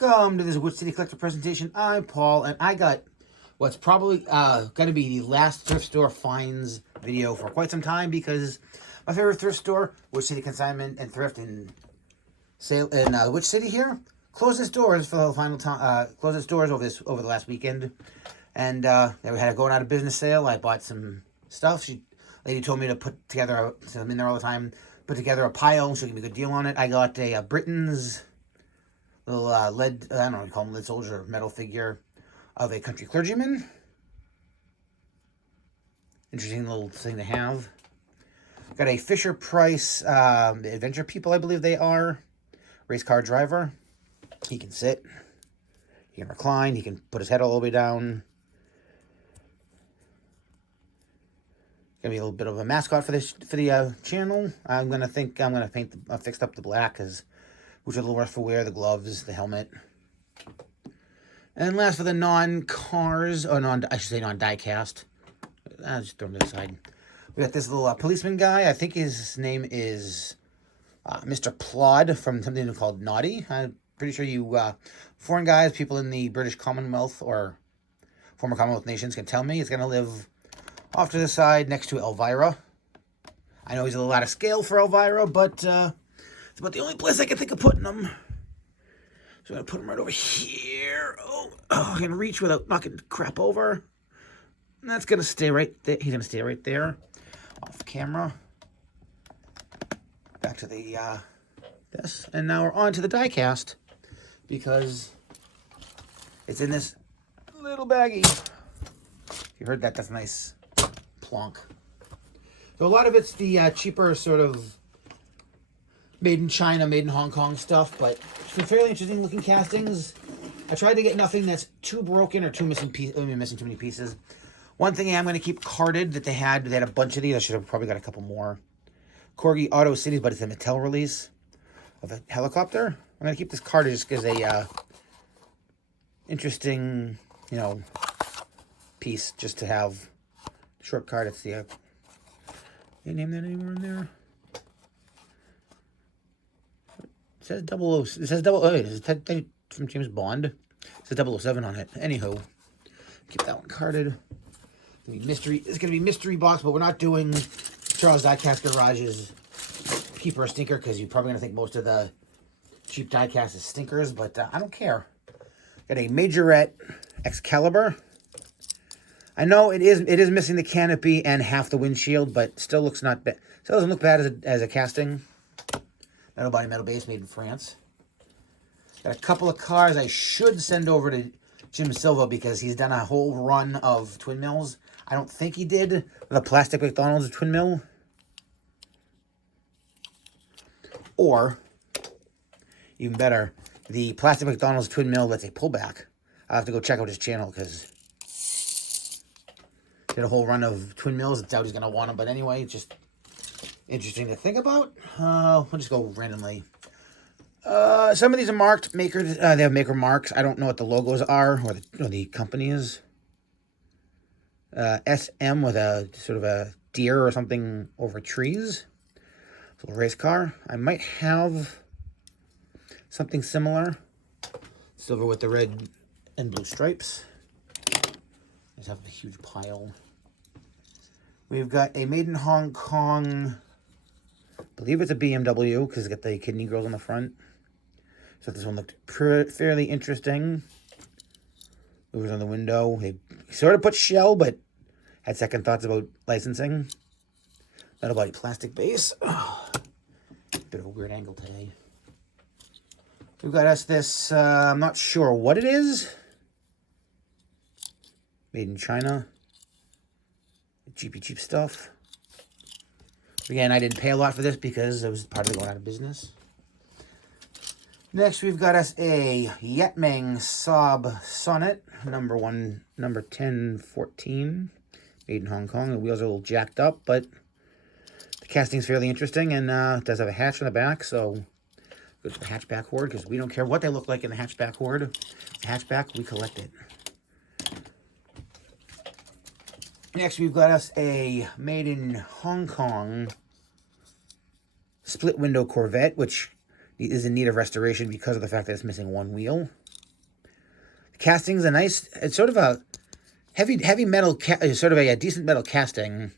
Welcome to this Wood City Collector presentation. I'm Paul, and I got what's probably going to be the last thrift store finds video for quite some time, because my favorite thrift store, Wood City Consignment and Thrift in the Wood City here, closed its doors for the final time. Closed its doors over the last weekend, and they had a going out of business sale. I bought some stuff. Lady told me to put together, since I'm in there all the time, put together a pile. She'll give me a good deal on it. I got a Britain's little lead, I don't know what you call them, lead soldier metal figure of a country clergyman. Interesting little thing to have. Got a Fisher Price adventure people, I believe they are. Race car driver. He can sit. He can recline. He can put his head all the way down. Gonna be a little bit of a mascot for the channel. I'm gonna fix up the black, because which are a little rough for wear, the gloves, the helmet. And last for the non-cars, or non-diecast. I'll just throw them to the side. We got this little policeman guy. I think his name is Mr. Plod from something called Naughty. I'm pretty sure you foreign guys, people in the British Commonwealth or former Commonwealth nations can tell me. It's going to live off to the side next to Elvira. I know he's a little out of scale for Elvira, but it's about the only place I can think of putting him. So I'm going to put him right over here. Oh, I can reach without knocking crap over. And that's going to stay right there. He's going to stay right there. Off camera. Back to the this. And now we're on to the diecast, because it's in this little baggie. If you heard that, that's a nice plonk. So a lot of it's the cheaper sort of made in China, made in Hong Kong stuff, but some fairly interesting looking castings. I tried to get nothing that's too broken or too missing too many pieces. One thing I'm going to keep carded that they had a bunch of these. I should have probably got a couple more. Corgi Auto Cities, but it's a Mattel release of a helicopter. I'm going to keep this carded just because a interesting, piece just to have. Short card. It's the. You name that anymore in there? It says 00. It says 00. Is it from James Bond? It says 007 on it. Anywho, keep that one carded. It's gonna be mystery box, but we're not doing Charles Diecast Garage's keeper or stinker, because you're probably gonna think most of the cheap diecast is stinkers, but I don't care. Got a Majorette Excalibur. I know it is missing the canopy and half the windshield, but still looks not bad. Still doesn't look bad as a casting. Metal body, metal base, made in France. Got a couple of cars I should send over to Jim Silva, because he's done a whole run of twin mills. I don't think he did the plastic McDonald's twin mill. Or, even better, the plastic McDonald's twin mill that's a pullback. I'll have to go check out his channel, because did a whole run of twin mills. It's out he's going to want them. But anyway, it's just interesting to think about. We'll just go randomly. Some of these are marked. They have maker marks. I don't know what the logos are, or the company is. SM with a sort of a deer or something over trees. It's a little race car. I might have something similar. Silver with the red and blue stripes. I just have a huge pile. We've got a made in Hong Kong, I believe it's a BMW, because it's got the kidney grills on the front. So this one looked fairly interesting. Louvers on the window. They sort of put shell, but had second thoughts about licensing. Metal body plastic base. Bit of a weird angle today. We've got us this, I'm not sure what it is. Made in China. Cheap stuff. Again, I didn't pay a lot for this because it was part of going out of business. Next, we've got us a Yetmeng Saab Sonnet, number 1014, made in Hong Kong. The wheels are a little jacked up, but the casting is fairly interesting, and it does have a hatch on the back, so go to the hatchback horde, because we don't care what they look like in the hatchback horde. It's a hatchback, we collect it. Next, we've got us a made in Hong Kong split window Corvette, which is in need of restoration because of the fact that it's missing one wheel. Casting's a nice, it's sort of a heavy metal, sort of a decent metal casting.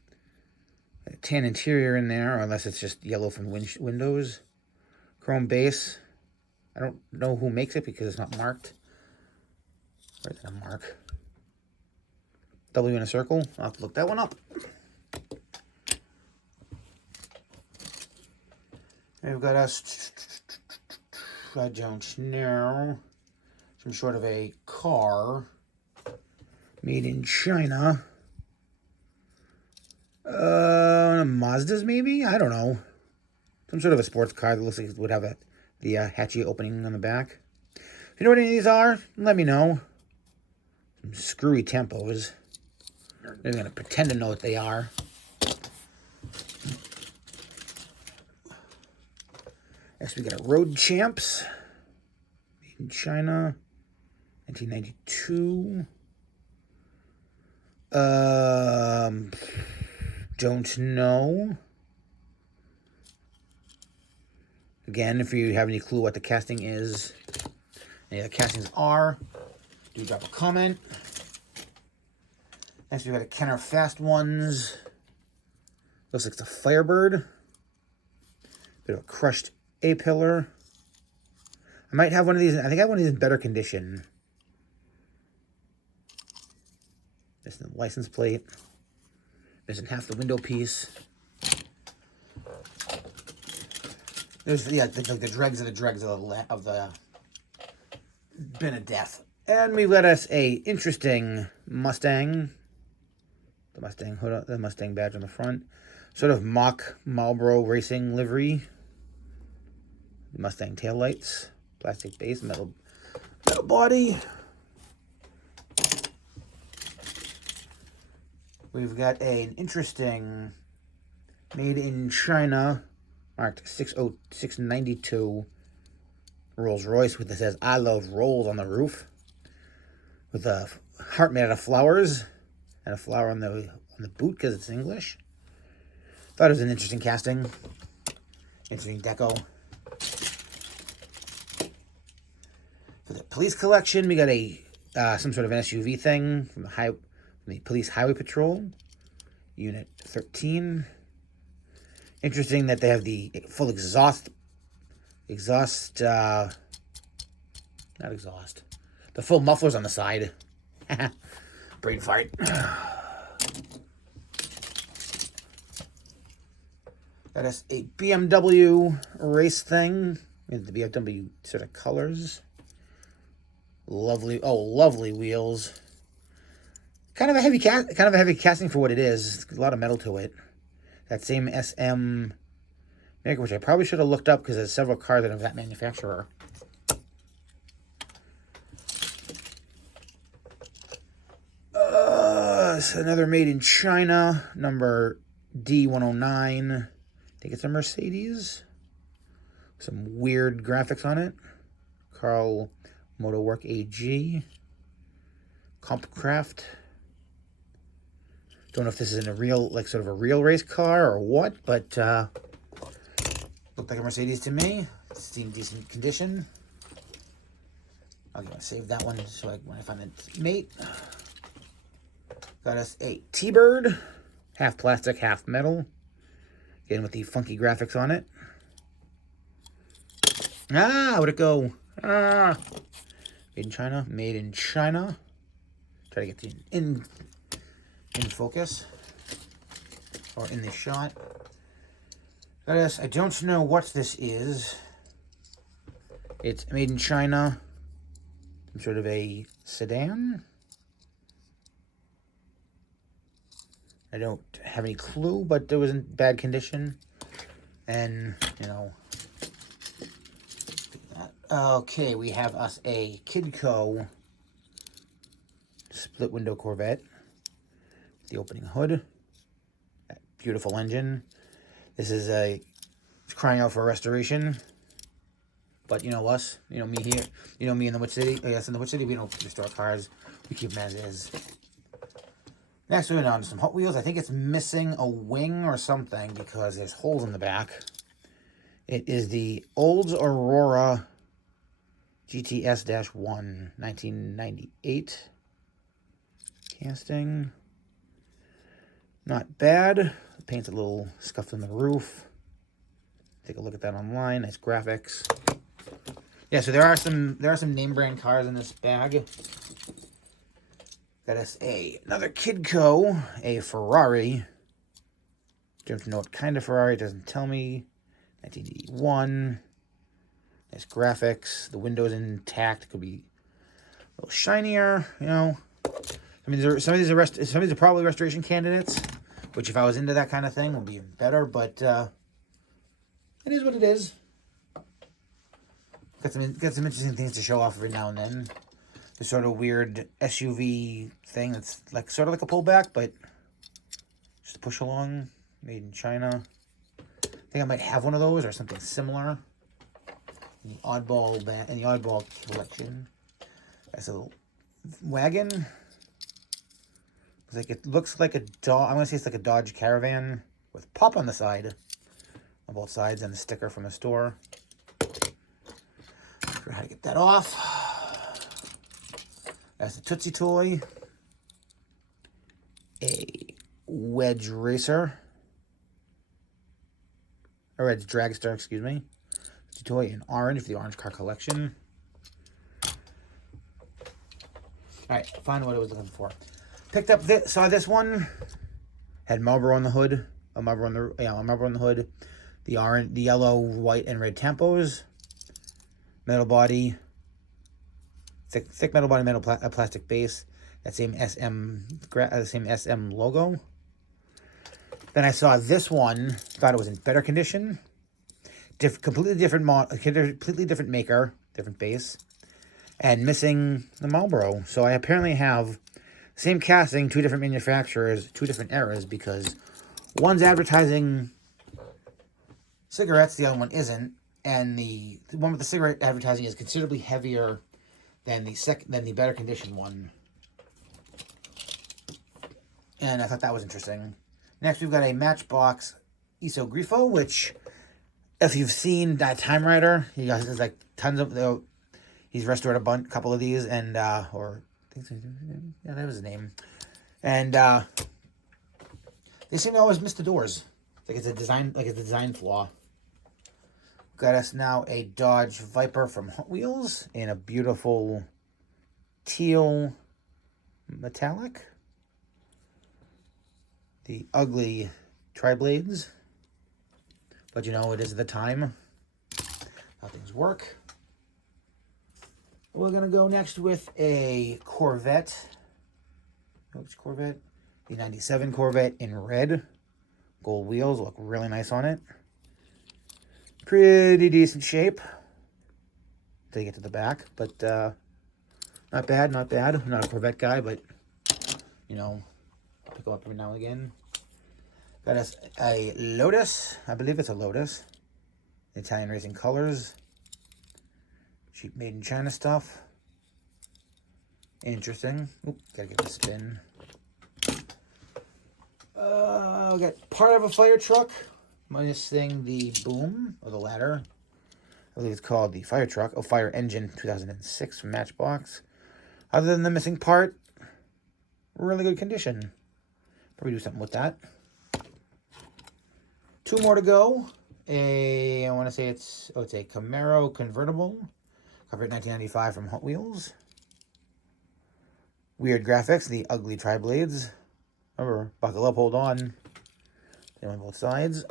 A tan interior in there, or unless it's just yellow from windows. Chrome base. I don't know who makes it because it's not marked. Where's that mark? W in a circle. I'll have to look that one up. We've got us, I don't know, some sort of a car made in China. Mazdas maybe? I don't know. Some sort of a sports car that looks like it would have the hatchy opening on the back. If you know what any of these are, let me know. Some screwy tempos. They're going to pretend to know what they are. Next we got a Road Champs. Made in China. 1992. Don't know. Again, if you have any clue what the casting is, any of the castings are, do drop a comment. Next, we've got a Kenner Fast Ones. Looks like it's a Firebird. Bit of a crushed A-pillar. I might have one of these. I think I have one of these in better condition. This is the license plate. Missing half the window piece. There's the dregs of the bin of death. And we've got us a interesting Mustang. The Mustang hood, the Mustang badge on the front. Sort of mock Marlboro racing livery. Mustang taillights. Plastic base, metal body. We've got an interesting made in China, marked 60692 Rolls Royce with it says "I love rolls" on the roof, with a heart made out of flowers and a flower on the boot because it's English. Thought it was an interesting casting, interesting deco. For the police collection, we got a some sort of an SUV thing from the Police Highway Patrol, Unit 13. Interesting that they have the full the full mufflers on the side. Brain fart. That is a BMW race thing with the BMW sort of colors. Lovely wheels. Kind of a heavy casting for what it is. A lot of metal to it. That same SM maker, which I probably should have looked up because there's several cars that have that manufacturer. It's another made in China, number D109. I think it's a Mercedes. Some weird graphics on it. Carl Motorwork AG. Compcraft. Don't know if this is in a real, sort of a real race car or what, but looked like a Mercedes to me. Seemed decent condition. I'm gonna save that one so when I find its mate. Got us a T-Bird, half plastic, half metal. Again with the funky graphics on it. Where'd it go? Made in China. Made in China. Try to get the in focus or in the shot. Got us. I don't know what this is. It's made in China. Some sort of a sedan. I don't have any clue, but it was in bad condition. And, okay, we have us a Kidco split window Corvette. The opening hood. That beautiful engine. This is it's crying out for restoration. But you know us, you know me here, you know me in the Witch City. Yes, in the Witch City, we don't restore cars. We keep them as is. Next, we went on to some Hot Wheels. I think it's missing a wing or something because there's holes in the back. It is the Olds Aurora GTS-1, 1998. Casting. Not bad. The paint's a little scuffed on the roof. Take a look at that online. Nice graphics. Yeah, so there are some name brand cars in this bag. Got us another Kidco, a Ferrari. Don't know what kind of Ferrari, it doesn't tell me. 1981. Nice graphics. The windows intact. Could be a little shinier, you know. I mean, some of these are probably restoration candidates, which if I was into that kind of thing would be even better, but it is what it is. Got some interesting things to show off every now and then. This sort of weird SUV thing that's like sort of like a pullback, but just a push along, made in China. I think I might have one of those or something similar. In the oddball collection. That's a little wagon. It looks like a Dodge. I'm gonna say it's like a Dodge Caravan with pop on the side, on both sides, and a sticker from the store. Not sure how to get that off. That's a Tootsie Toy, a Wedge Racer, or Wedge Dragster, excuse me. Tootsie Toy in orange for the orange car collection. All right, find what I was looking for. Picked up this, saw this one. Had Marlboro on the hood, a Marlboro on the hood. The orange, the yellow, white, and red tempos. Metal body. Thick metal body, plastic base. That same SM logo. Then I saw this one. Thought it was in better condition. Completely different maker, different base, and missing the Marlboro. So I apparently have same casting, two different manufacturers, two different eras, because one's advertising cigarettes, the other one isn't, and the one with the cigarette advertising is considerably heavier than the better condition one. And I thought that was interesting. Next, we've got a Matchbox Iso Grifo, which, if you've seen that Time Rider, he has like tons of. He's restored a couple of these, and yeah, that was his name. And they seem to always miss the doors. It's a design flaw. Got us now a Dodge Viper from Hot Wheels in a beautiful teal metallic. The ugly tri-blades. But you know, it is the time. How things work. We're going to go next with a Corvette. Which Corvette? The 97 Corvette in red. Gold wheels look really nice on it. Pretty decent shape. Until you get to the back. But not bad, not bad. I'm not a Corvette guy, but, you know, I'll pick them up every now and again. Got us a Lotus. I believe it's a Lotus. Italian Racing Colors. Cheap made in China stuff. Interesting. Oop, gotta get the spin. We got part of a fire truck. Missing the boom or the ladder. I believe it's called the fire truck. Oh, fire engine 2006 from Matchbox. Other than the missing part, really good condition. Probably do something with that. Two more to go. I want to say it's a Camaro convertible. Covered 1995 from Hot Wheels. Weird graphics, the ugly tri-blades. Remember, buckle up, hold on. They on both sides.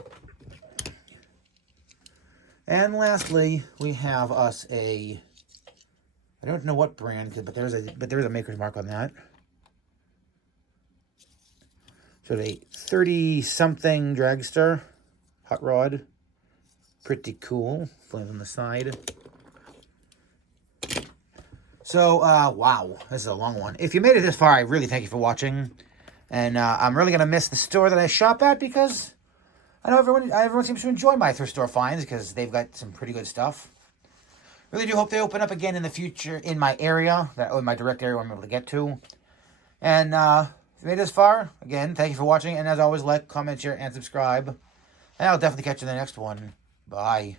And lastly, we have us I don't know what brand, but there is a maker's mark on that. So a 30-something dragster, hot rod. Pretty cool. Flames on the side. So, wow, this is a long one. If you made it this far, I really thank you for watching. And I'm really going to miss the store that I shop at because I know everyone seems to enjoy my thrift store finds because they've got some pretty good stuff. Really do hope they open up again in the future in my area, in my direct area where I'm able to get to. And if you made it this far, again, thank you for watching. And as always, like, comment, share, and subscribe. And I'll definitely catch you in the next one. Bye.